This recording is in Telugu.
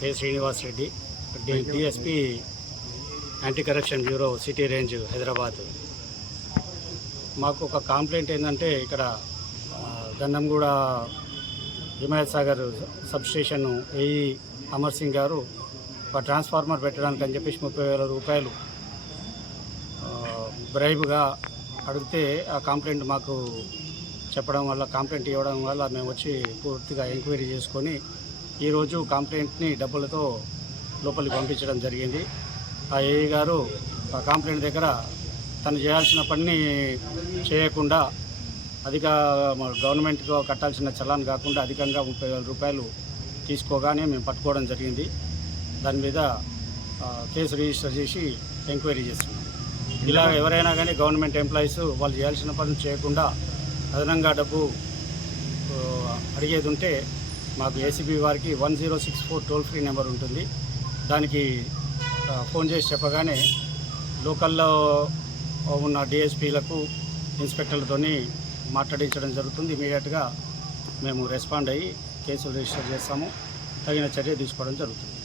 K Srinivas Reddy, DSP anti corruption bureau city range Hyderabad. మాకు ఒక కంప్లైంట్ ఏంటంటే ఇక్కడ గంధంగూడ హిమాయత్ సాగర్ సబ్స్టేషన్ ఏఈ అమర్ సింగ్ గారు ఒక ట్రాన్స్ఫార్మర్ పెట్టడానికి అని చెప్పేసి 30,000 రూపాయలు బ్రైబ్గా అడిగితే ఆ కంప్లైంట్ మాకు చెప్పడం వల్ల, కంప్లైంట్ ఇవ్వడం వల్ల మేము వచ్చి పూర్తిగా ఎంక్వైరీ చేసుకొని ఈరోజు కంప్లైంట్ని డబ్బులతో లోపలికి పంపించడం జరిగింది. ఆ ఏఈ గారు ఆ కంప్లైంట్ దగ్గర తను చేయాల్సిన పని చేయకుండా గవర్నమెంట్కి కట్టాల్సిన చలాన్ కాకుండా అధికంగా 30,000 రూపాయలు తీసుకోగానే మేము పట్టుకోవడం జరిగింది. దాని మీద కేసు రిజిస్టర్ చేసి ఎంక్వైరీ చేస్తున్నాం. ఇలా ఎవరైనా కానీ గవర్నమెంట్ ఎంప్లాయీస్ వాళ్ళు చేయాల్సిన పని చేయకుండా అదనంగా డబ్బు అడిగేది ఉంటే మాకు ఏసీబీ వారికి 1064 టోల్ ఫ్రీ నెంబర్ ఉంటుంది. దానికి ఫోన్ చేసి చెప్పగానే లోకల్లో ఉన్న డిఎస్పీలకు ఇన్స్పెక్టర్లతో మాట్లాడించడం జరుగుతుంది. ఇమీడియట్గా మేము రెస్పాండ్ అయ్యి కేసులు రిజిస్టర్ చేస్తాము, తగిన చర్య తీసుకోవడం జరుగుతుంది.